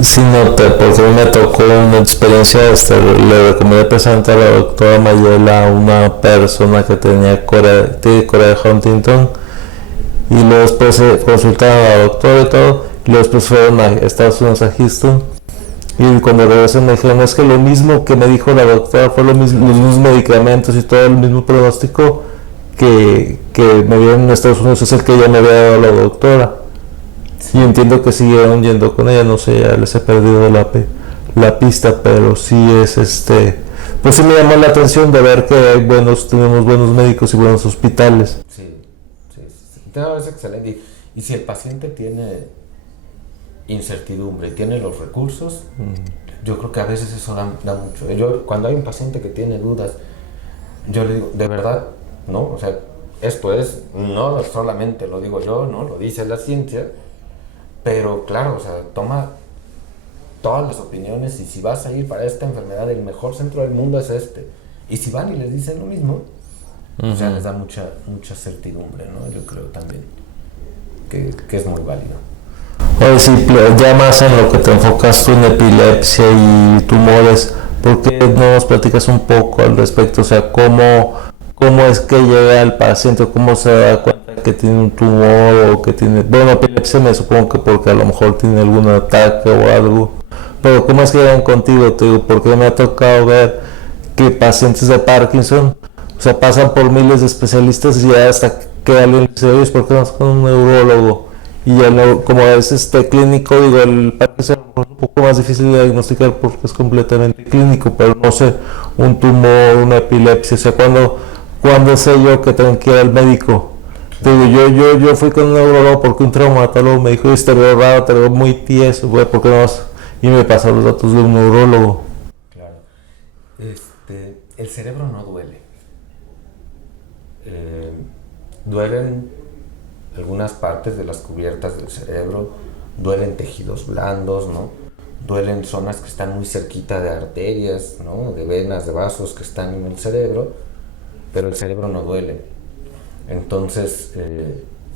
Sí, no, porque a mí me tocó una experiencia, le recomendé presentar a la doctora Mayela a una persona que tiene Corea de Huntington, y luego después se consultaron a la doctora y todo, y luego después fueron a Estados Unidos, a Houston, y cuando regresaron me dijeron, es que lo mismo que me dijo la doctora fue lo mismo, los mismos medicamentos y todo el mismo pronóstico que me dieron en Estados Unidos, es el que ya me había dado la doctora. Y Sí, entiendo que siguieron yendo con ella, no sé, ya les he perdido la pista, pero sí es pues sí me llamó la atención de ver que tenemos buenos médicos y buenos hospitales. sí, sí, sí. No, es excelente. Y si el paciente tiene incertidumbre y tiene los recursos, yo creo que a veces eso da mucho. Yo, cuando hay un paciente que tiene dudas, yo le digo, de verdad, ¿no? O sea, esto es, no solamente lo digo yo, ¿no? Lo dice la ciencia, pero claro, o sea, toma todas las opiniones y si vas a ir para esta enfermedad, el mejor centro del mundo es este. Y si van y les dicen lo mismo, o sea, les da mucha certidumbre, ¿no? Yo creo también que es muy válido. Oye, sí, ya más en lo que te enfocas tú en epilepsia y tumores, ¿por qué no nos platicas un poco al respecto? O sea, cómo es que llega el paciente, cómo se da cuenta que tiene un tumor o que tiene, bueno, epilepsia me supongo que porque a lo mejor tiene algún ataque o algo, pero ¿cómo es que llegan contigo? Te digo, porque me ha tocado ver que pacientes de Parkinson, o sea, pasan por miles de especialistas y ya hasta que alguien dice, oye, ¿por qué no vas con un neurólogo? Y ya no, como es clínico, digo, el Parkinson es un poco más difícil de diagnosticar porque es completamente clínico, pero no sé, un tumor, una epilepsia, o sea, cuando sé yo que tengo que ir al médico. Te digo, yo fui con un neurólogo porque un traumatólogo me dijo, te veo raro, te veo muy tieso, güey, ¿por qué no vas? Y me pasó los datos de un neurólogo. Claro. El cerebro no duele. Eh, Duelen algunas partes de las cubiertas del cerebro, duelen tejidos blandos, ¿no? Duelen zonas que están muy cerquita de arterias, ¿no? De venas, de vasos que están en el cerebro, pero el cerebro no duele. Entonces,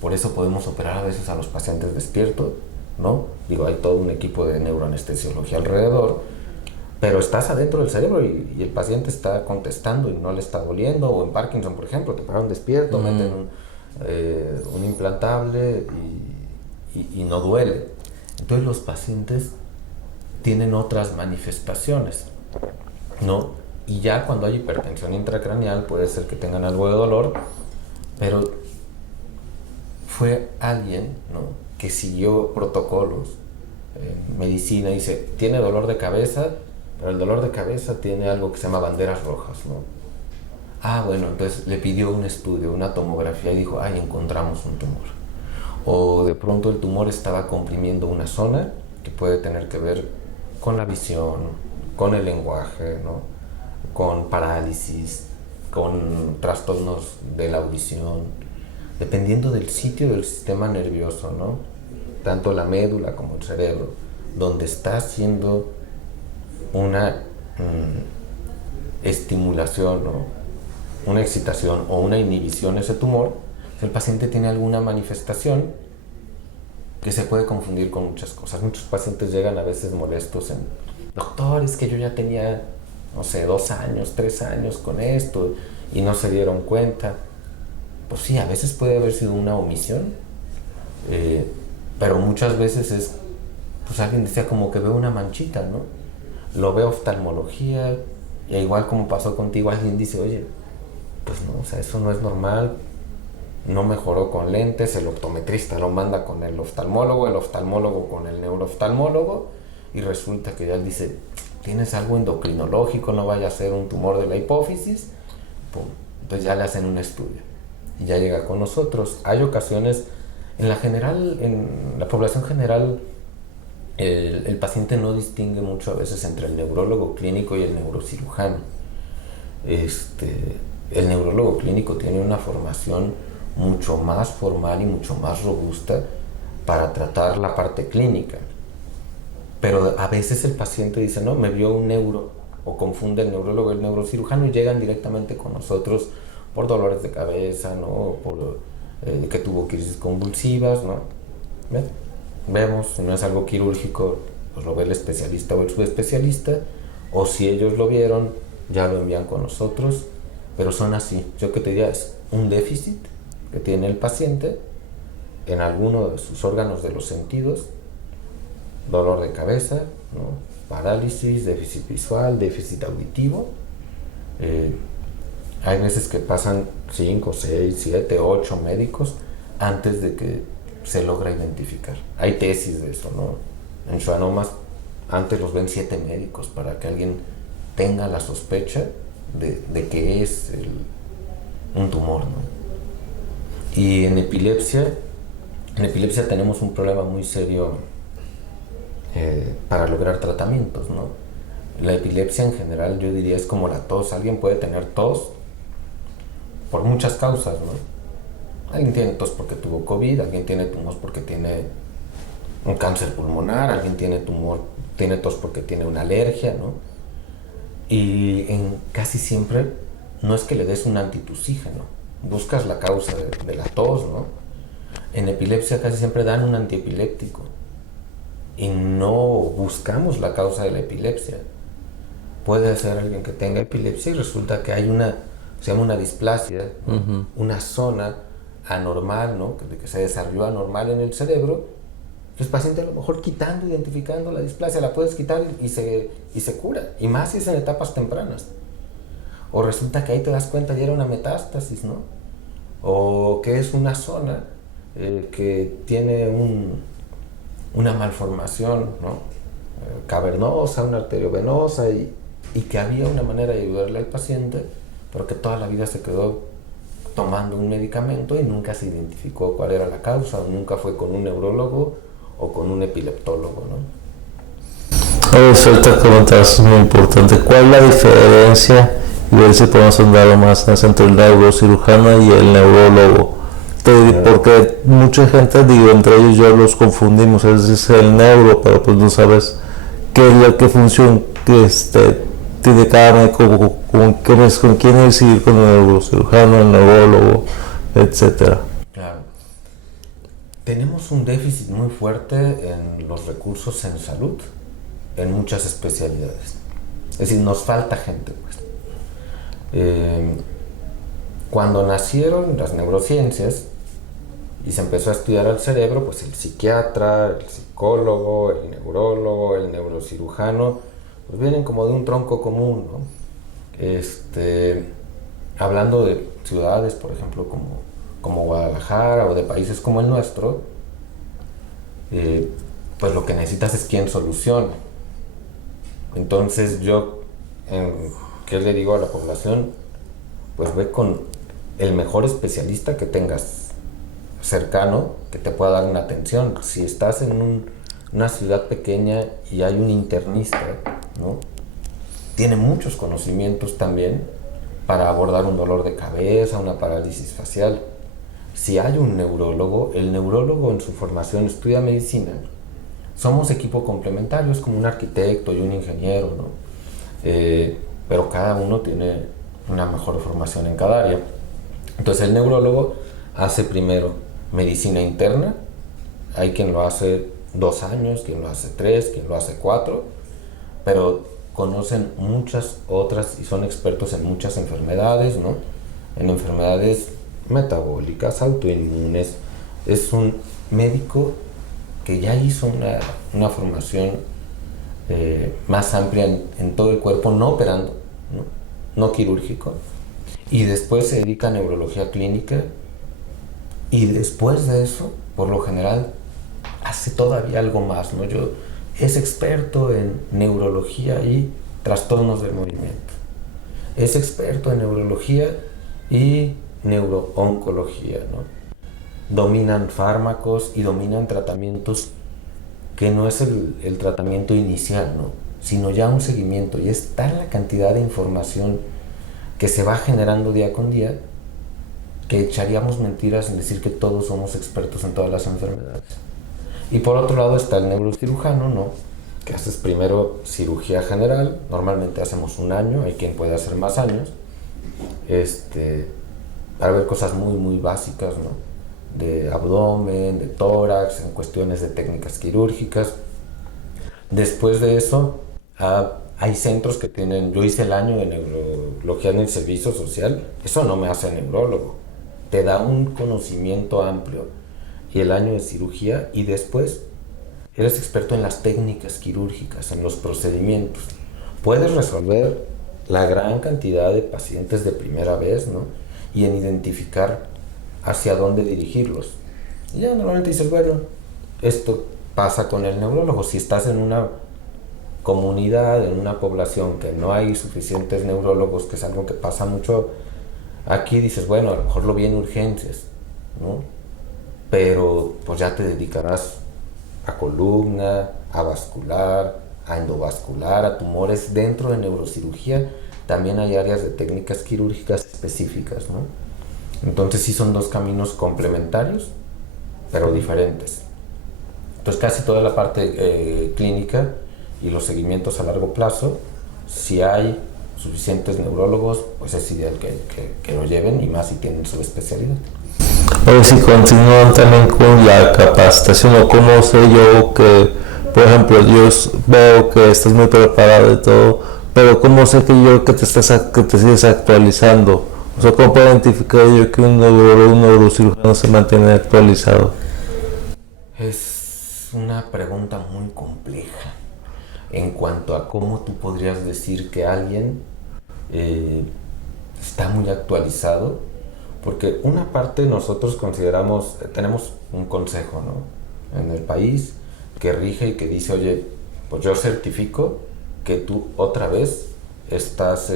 por eso podemos operar a veces a los pacientes despiertos, ¿no? Digo, hay todo un equipo de neuroanestesiología alrededor, pero estás adentro del cerebro y el paciente está contestando y no le está doliendo. O en Parkinson, por ejemplo, te paran despierto, meten un implantable y no duele. Entonces los pacientes tienen otras manifestaciones, ¿no? Y ya cuando hay hipertensión intracraneal puede ser que tengan algo de dolor, pero fue alguien, ¿no?, que siguió protocolos en medicina y dice, tiene dolor de cabeza, pero el dolor de cabeza tiene algo que se llama banderas rojas, ¿no? Ah, bueno, entonces le pidió un estudio, una tomografía y dijo, ay, encontramos un tumor. O de pronto el tumor estaba comprimiendo una zona que puede tener que ver con la visión, con el lenguaje, ¿no?, con parálisis, con trastornos de la audición, dependiendo del sitio del sistema nervioso, ¿no? Tanto la médula como el cerebro, donde está haciendo una estimulación, ¿no?, una excitación o una inhibición ese tumor, el paciente tiene alguna manifestación que se puede confundir con muchas cosas. Muchos pacientes llegan a veces molestos en, doctor, es que yo ya tenía, no sé, 2 años, 3 años con esto y no se dieron cuenta. Pues sí, a veces puede haber sido una omisión, pero muchas veces es, pues alguien decía como que veo una manchita, ¿no? Lo veo oftalmología, y igual como pasó contigo, alguien dice, oye, pues no, o sea, eso no es normal, no mejoró con lentes, el optometrista lo manda con el oftalmólogo con el neurooftalmólogo, y resulta que ya él dice, tienes algo endocrinológico, no vaya a ser un tumor de la hipófisis, pum, entonces ya le hacen un estudio y ya llega con nosotros. Hay ocasiones, en la población general, el paciente no distingue mucho a veces entre el neurólogo clínico y el neurocirujano. El neurólogo clínico tiene una formación mucho más formal y mucho más robusta para tratar la parte clínica. Pero a veces el paciente dice, no, me vio un neuro, o confunde el neurólogo y el neurocirujano y llegan directamente con nosotros por dolores de cabeza, ¿no?, por que tuvo crisis convulsivas, ¿no? Vemos, si no es algo quirúrgico, pues lo ve el especialista o el subespecialista, o si ellos lo vieron, ya lo envían con nosotros, pero son así. Yo que te diría, es un déficit que tiene el paciente en alguno de sus órganos de los sentidos, dolor de cabeza, ¿no? Parálisis, déficit visual, déficit auditivo. Hay veces que pasan 5, 6, 7, 8 médicos antes de que se logra identificar. Hay tesis de eso, ¿no? En schwannomas antes los ven 7 médicos para que alguien tenga la sospecha de que es un tumor, ¿no? Y en epilepsia tenemos un problema muy serio para lograr tratamientos, ¿no? La epilepsia en general, yo diría, es como la tos. Alguien puede tener tos por muchas causas, ¿no? Alguien tiene tos porque tuvo COVID, alguien tiene tos porque tiene un cáncer pulmonar, alguien tiene tos porque tiene una alergia, ¿no? Y casi siempre no es que le des un antitusígeno, buscas la causa de la tos, ¿no? En epilepsia casi siempre dan un antiepiléptico y no buscamos la causa de la epilepsia. Puede ser alguien que tenga epilepsia y resulta que hay se llama una displasia, una zona anormal, ¿no? Que se desarrolló anormal en el cerebro. El paciente a lo mejor identificando la displasia, la puedes quitar y se cura, y más si es en etapas tempranas. O resulta que ahí te das cuenta ya era una metástasis, ¿no? O que es una zona que tiene una malformación, ¿no? Cavernosa, una arteriovenosa, y que había una manera de ayudarle al paciente, pero que toda la vida se quedó tomando un medicamento y nunca se identificó cuál era la causa, o nunca fue con un neurólogo o con un epileptólogo, ¿no? Eso ahorita comentas es muy importante. ¿Cuál es la diferencia? Y ver si podemos ahondar más entre el neurocirujano y el neurólogo. Porque mucha gente, entre ellos yo los confundimos, es el neuro, pero pues no sabes qué función tiene cada médico, con quién ir, con el neurocirujano, el neurólogo, etcétera. Claro. Tenemos un déficit muy fuerte en los recursos en salud, en muchas especialidades. Es decir, nos falta gente, pues. Cuando nacieron las neurociencias y se empezó a estudiar al cerebro, pues el psiquiatra, el psicólogo, el neurólogo, el neurocirujano, pues vienen como de un tronco común, ¿no? Hablando de ciudades, por ejemplo, como Guadalajara, o de países como el nuestro, pues lo que necesitas es quien solucione. Entonces ¿qué le digo a la población? Pues ve con el mejor especialista que tengas cercano, que te pueda dar una atención. Si estás en una ciudad pequeña y hay un internista, ¿no? Tiene muchos conocimientos también para abordar un dolor de cabeza, una parálisis facial. Si hay un neurólogo, el neurólogo en su formación estudia medicina. Somos equipo complementario, es como un arquitecto y un ingeniero, ¿no? Pero cada uno tiene una mejor formación en cada área. Entonces el neurólogo hace primero medicina interna. Hay quien lo hace 2 años, quien lo hace 3, quien lo hace 4, pero conocen muchas otras y son expertos en muchas enfermedades, ¿no? En enfermedades metabólicas, autoinmunes. Es un médico que ya hizo una formación más amplia en todo el cuerpo, no operando, no quirúrgico, y después se dedica a neurología clínica, y después de eso, por lo general, hace todavía algo más, ¿no? Es experto en neurología y trastornos del movimiento. Es experto en neurología y neurooncología, ¿no? Dominan fármacos y dominan tratamientos que no es el tratamiento inicial, ¿no? Sino ya un seguimiento. Y es tal la cantidad de información que se va generando día con día que echaríamos mentiras en decir que todos somos expertos en todas las enfermedades. Y por otro lado está el neurocirujano, ¿no? Que haces primero cirugía general, normalmente hacemos 1 año, hay quien puede hacer más años, para ver cosas muy, muy básicas, ¿no? De abdomen, de tórax, en cuestiones de técnicas quirúrgicas. Después de eso, hay centros que tienen, yo hice el año de neurología en el servicio social, eso no me hace neurólogo, te da un conocimiento amplio, y el año de cirugía, y después eres experto en las técnicas quirúrgicas, en los procedimientos. Puedes resolver la gran cantidad de pacientes de primera vez, ¿no? Y en identificar hacia dónde dirigirlos. Y ya normalmente dices, bueno, esto pasa con el neurólogo. Si estás en una comunidad, en una población que no hay suficientes neurólogos, que es algo que pasa mucho aquí, dices, bueno, a lo mejor lo vi en urgencias, ¿no? Pero pues ya te dedicarás a columna, a vascular, a endovascular, a tumores. Dentro de neurocirugía también hay áreas de técnicas quirúrgicas específicas, ¿no? Entonces sí son dos caminos complementarios, pero diferentes. Entonces casi toda la parte clínica y los seguimientos a largo plazo, si hay suficientes neurólogos, pues es ideal que lo lleven, y más si tienen su especialidad. A ver si continúan también con la capacitación, o cómo sé yo que, por ejemplo, yo veo que estás muy preparado y todo, pero cómo sé que te sigues actualizando. O sea, ¿cómo puedo identificar yo que un neurocirujano se mantiene actualizado? Es una pregunta muy compleja en cuanto a cómo tú podrías decir que alguien está muy actualizado, porque una parte nosotros consideramos, tenemos un consejo, ¿no?, en el país que rige y que dice, oye, pues yo certifico que tú otra vez estás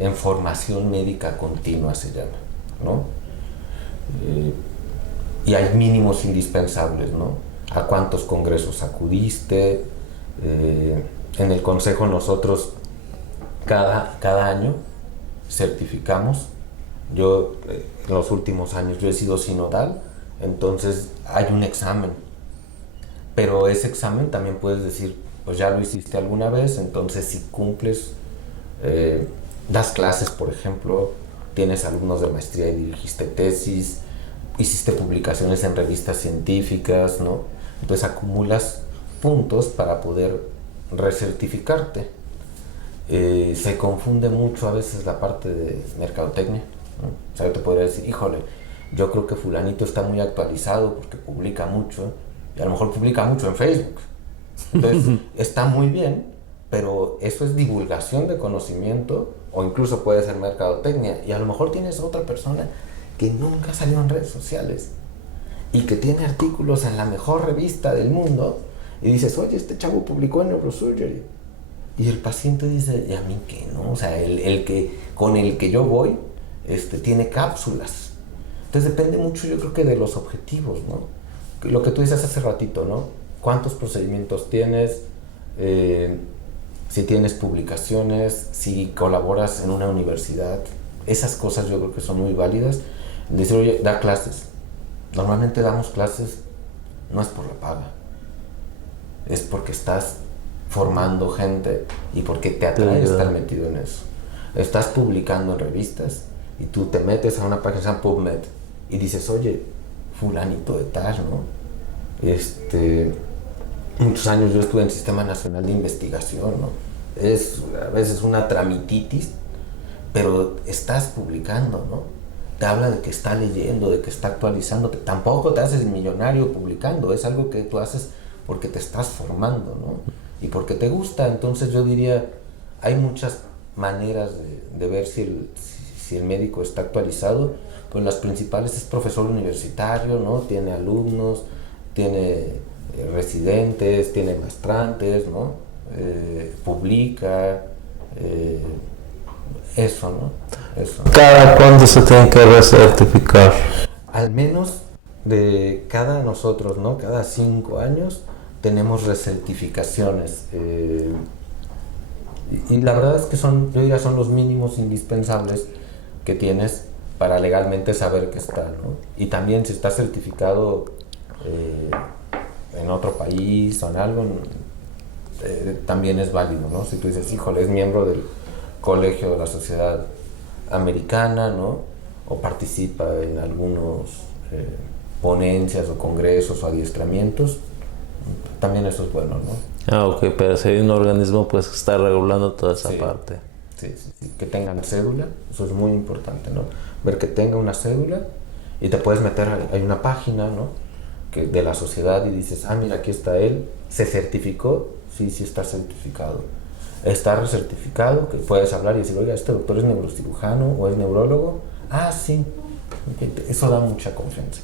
en formación médica continua, se llama, ¿no? Y hay mínimos indispensables, ¿no? ¿A cuántos congresos acudiste? En el consejo nosotros cada año certificamos. Yo en los últimos años yo he sido sinodal, entonces hay un examen, pero ese examen también puedes decir, pues ya lo hiciste alguna vez, entonces si cumples, das clases, por ejemplo, tienes alumnos de maestría y dirigiste tesis, hiciste publicaciones en revistas científicas, ¿no? Entonces acumulas puntos para poder recertificarte. Se confunde mucho a veces la parte de mercadotecnia, ¿no? O sea, yo te podría decir, híjole, yo creo que fulanito está muy actualizado porque publica mucho, y a lo mejor publica mucho en Facebook. Entonces, está muy bien, pero eso es divulgación de conocimiento, o incluso puede ser mercadotecnia, y a lo mejor tienes otra persona que nunca salió en redes sociales y que tiene artículos en la mejor revista del mundo, y dices, oye, este chavo publicó en Neurosurgery, y el paciente dice, y a mí que no, o sea, el que con el que yo voy tiene cápsulas. Entonces depende mucho, yo creo, que de los objetivos, ¿no? Lo que tú dices hace ratito, ¿no? ¿Cuántos procedimientos tienes? Si tienes publicaciones, si colaboras en una universidad. Esas cosas yo creo que son muy válidas. Decir, oye, da clases. Normalmente damos clases no es por la paga, es porque estás formando gente y porque te atrae estar metido en eso. Estás publicando en revistas y tú te metes a una página, se llama PubMed, y dices, oye, fulanito de tal, ¿no? Muchos años yo estuve en el Sistema Nacional de Investigación, ¿no? Es a veces una tramititis, pero estás publicando, ¿no? Te habla de que está leyendo, de que está actualizando. Tampoco te haces millonario publicando, es algo que tú haces porque te estás formando, ¿no? Y porque te gusta. Entonces yo diría, hay muchas maneras de ver si el médico está actualizado. Pues las principales es profesor universitario, ¿no? Tiene alumnos, tiene residentes, tiene maestrantes, ¿no? Publica, eso, ¿no? Eso. ¿Cada cuándo se tiene que recertificar? Al menos de cada nosotros, ¿no? Cada 5 años tenemos recertificaciones. Y la verdad es que yo diría, son los mínimos indispensables que tienes para legalmente saber que está, ¿no? Y también si está certificado en otro país o en algo, también es válido, ¿no? Si tú dices, híjole, es miembro del colegio de la sociedad americana, ¿no? O participa en algunos ponencias o congresos o adiestramientos, también eso es bueno, ¿no? Ah, ok, pero si hay un organismo pues que está regulando toda esa Sí. parte. Sí, sí, sí, que tengan cédula, eso es muy importante, ¿no? Ver que tenga una cédula y te puedes meter, hay una página, ¿no? Que de la sociedad y dices, ah, mira, aquí está él, se certificó, sí, sí está certificado. Está recertificado, que puedes hablar y decir, oiga, este doctor es neurocirujano o es neurólogo. Ah, sí, eso da mucha confianza.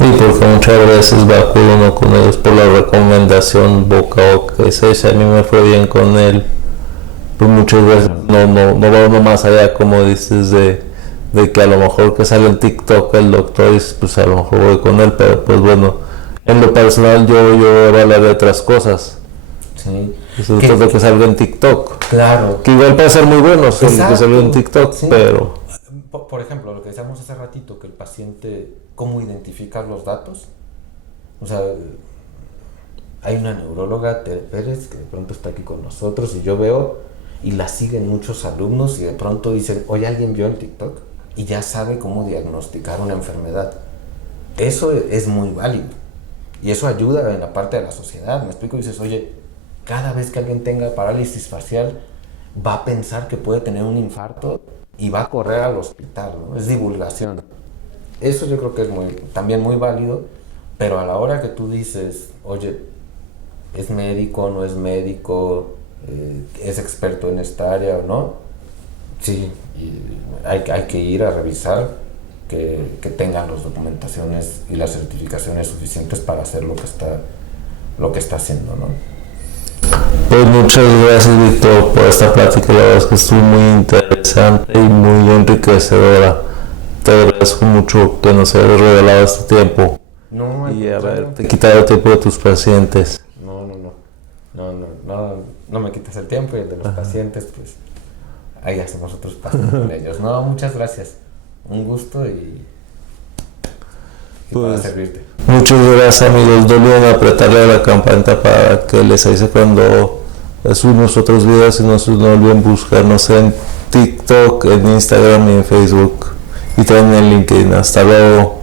Y porque muchas veces va uno con ellos por la recomendación boca a boca. Si a mí me fue bien con él, pues muchas veces no va uno más allá, como dices, de que a lo mejor que sale en TikTok el doctor y pues a lo mejor voy con él, pero pues bueno, en lo personal yo hablaré de otras cosas. Sí. Eso es lo que salga en TikTok. Claro. Que igual puede ser muy bueno, el que Exacto. salió en TikTok, Sí. pero... Por ejemplo, lo que decíamos hace ratito, que el paciente, ¿cómo identificar los datos? O sea, hay una neuróloga, Tere Pérez, que de pronto está aquí con nosotros y yo veo y la siguen muchos alumnos y de pronto dicen, oye, alguien vio en TikTok y ya sabe cómo diagnosticar una enfermedad. Eso es muy válido y eso ayuda en la parte de la sociedad. Me explico, dices, oye, cada vez que alguien tenga parálisis facial va a pensar que puede tener un infarto y va a correr al hospital, ¿no? Es divulgación. Eso yo creo que es también muy válido, pero a la hora que tú dices, oye, ¿es médico, no es médico? ¿Es experto en esta área o no? Sí, y hay que ir a revisar que tengan las documentaciones y las certificaciones suficientes para hacer lo que está haciendo, ¿no? Pues muchas gracias, Víctor, por esta plática. La verdad es que estuvo muy interesante y muy enriquecedora. Te agradezco mucho que nos hayas regalado este tiempo y haberte quitado tiempo de tus pacientes. No me quitas el tiempo y el de los pacientes, pues ahí hacemos otros pacientes con ellos. No, muchas gracias. Un gusto y para servirte. Muchas gracias, amigos. No olviden apretarle a la campanita para que les avise cuando subimos otros videos y no olviden buscarnos en TikTok, en Instagram y en Facebook y también en LinkedIn. Hasta luego.